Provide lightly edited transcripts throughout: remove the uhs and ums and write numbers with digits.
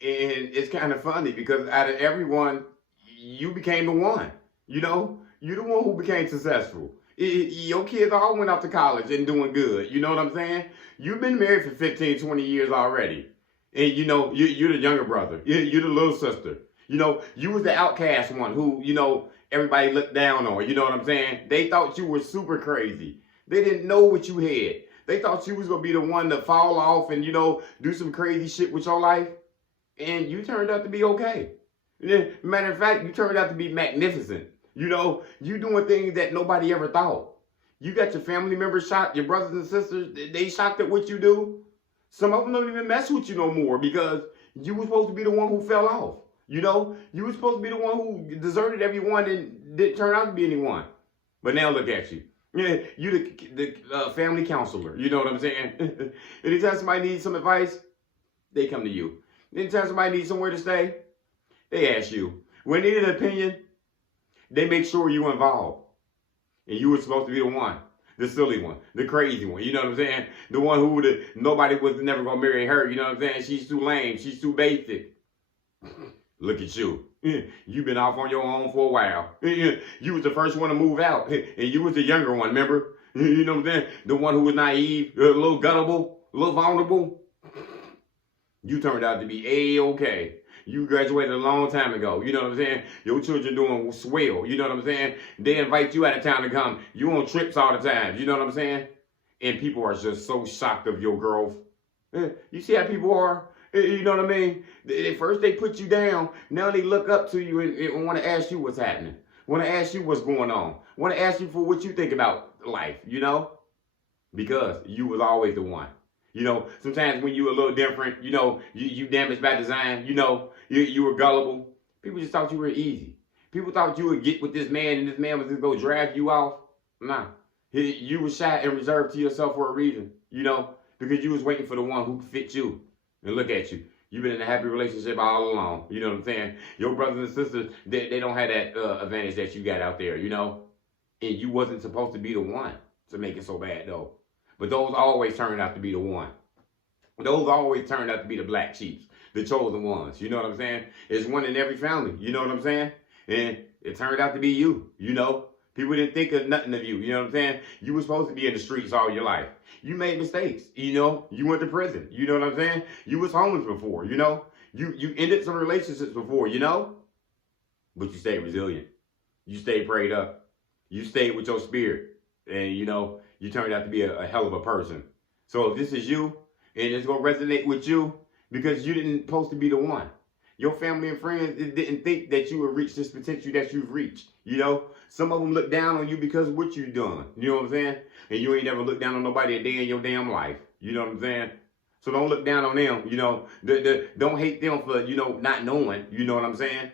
And it's kind of funny because out of everyone, you became the one. You know, you're the one who became successful. Your kids all went off to college and doing good. You know what I'm saying? You've been married for 15, 20 years already. And you know, you're the younger brother. You're the little sister. You know, you was the outcast one who, you know, everybody looked down on. You know what I'm saying? They thought you were super crazy. They didn't know what you had. They thought you was gonna be the one to fall off and, you know, do some crazy shit with your life. And you turned out to be okay. Matter of fact, you turned out to be magnificent. You know, you doing things that nobody ever thought. You got your family members shocked, your brothers and sisters, they shocked at what you do. Some of them don't even mess with you no more because you were supposed to be the one who fell off. You know, you were supposed to be the one who deserted everyone and didn't turn out to be anyone. But now look at you. Yeah, you the family counselor. You know what I'm saying? Anytime somebody needs some advice, they come to you. Anytime somebody needs somewhere to stay, they ask you. When they need an opinion, they make sure you're involved. And you were supposed to be the one, the silly one, the crazy one. You know what I'm saying? The one who nobody was never gonna marry her. You know what I'm saying? She's too lame. She's too basic. Look at you. You've been off on your own for a while. You was the first one to move out, and you was the younger one. Remember? You know what I'm saying? The one who was naive, a little gullible, a little vulnerable. You turned out to be A-okay. You graduated a long time ago. You know what I'm saying? Your children doing swell. You know what I'm saying? They invite you out of town to come. You on trips all the time. You know what I'm saying? And people are just so shocked of your growth. You see how people are? You know what I mean? First they put you down. Now they look up to you and want to ask you what's happening. Want to ask you what's going on. Want to ask you for what you think about life, you know? Because you was always the one. You know, sometimes when you a little different, you know, you damaged by design, you know, you were gullible. People just thought you were easy. People thought you would get with this man and this man was just go drag you off. Nah. You were shy and reserved to yourself for a reason, you know, because you was waiting for the one who could fit you. And look at you. You've been in a happy relationship all along. You know what I'm saying? Your brothers and sisters, they don't have that advantage that you got out there, you know? And you wasn't supposed to be the one to make it so bad, though. But those always turned out to be the one. Those always turned out to be the black sheeps, the chosen ones. You know what I'm saying? It's one in every family. You know what I'm saying? And it turned out to be you, you know? People didn't think of nothing of you. You know what I'm saying? You were supposed to be in the streets all your life. You made mistakes, you know? You went to prison. You know what I'm saying? You was homeless before, you know? You ended some relationships before, you know? But you stayed resilient. You stayed prayed up. You stayed with your spirit. And, you know, you turned out to be a hell of a person. So if this is you, and it's going to resonate with you, because you didn't supposed to be the one. Your family and friends didn't think that you would reach this potential that you've reached. You know, some of them look down on you because of what you've done. You know what I'm saying? And you ain't never looked down on nobody a day in your damn life. You know what I'm saying? So don't look down on them. You know, don't hate them for, you know, not knowing. You know what I'm saying?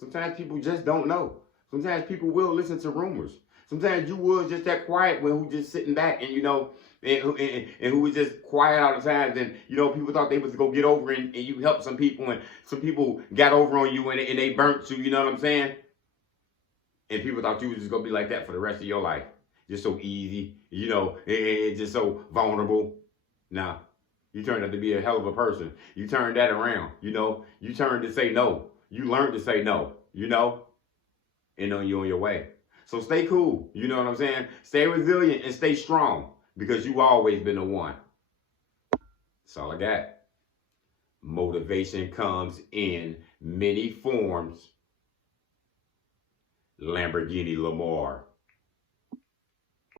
Sometimes people just don't know. Sometimes people will listen to rumors. Sometimes you was just that quiet one who just sitting back and, you know, and who was just quiet all the time. And, you know, people thought they was going to get over and you helped some people and some people got over on you and they burnt you. You know what I'm saying? And people thought you was just going to be like that for the rest of your life. Just so easy, you know, and just so vulnerable. Nah, you turned out to be a hell of a person. You turned that around, you know. You turned to say no. You learned to say no, you know. And on you on your way. So stay cool, you know what I'm saying? Stay resilient and stay strong because you always been the one. That's all I got. Motivation comes in many forms. Lamborghini Lamar.